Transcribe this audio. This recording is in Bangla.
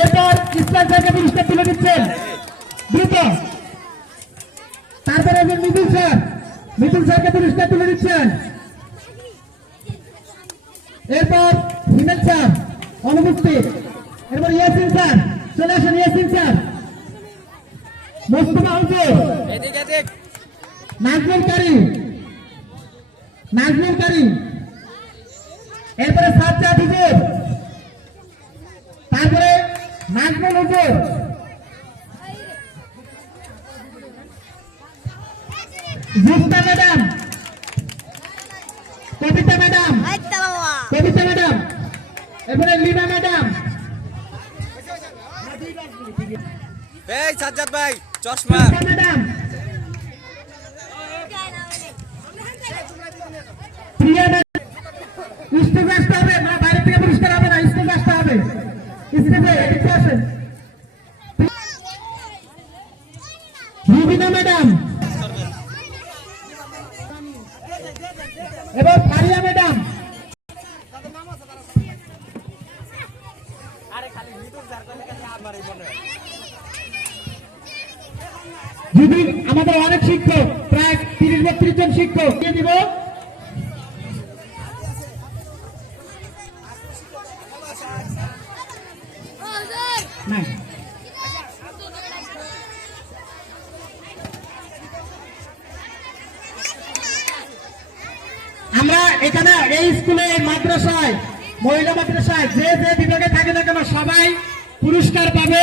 এরপর ইসলাম স্যারকে পুরস্কার তুলে দিচ্ছেন দ্রুত। তারপরে একজন মিথুন স্যার। মিথুন স্যারকে পুরস্কার তুলে দিচ্ছেন। এরপর হিমেল স্যার অনুপস্থিত। এরপর ইয়াসিন স্যার, চলে আসেন ইয়াসিন স্যার। মোস্তফা হুজুর নাজমুল করিম নাজমুল করিম এরপরে সাজ্জাদ হুজুর। নাজমুল হুজুর Mukta madam. Kabita madam. Kabita madam. এরপরে লিনা ম্যাডাম। এই সাজ্জাদ ভাই চশমা। ম্যাডাম। রুবিনা ম্যাডাম এবার ফারিয়া ম্যাডাম আমাদের অনেক শিক্ষক আমরা এখানে এই স্কুলে মাদ্রাসায়, মহিলা মাদ্রাসায় যে যে বিভাগে থাকে না কেন সবাই পুরস্কার পাবে।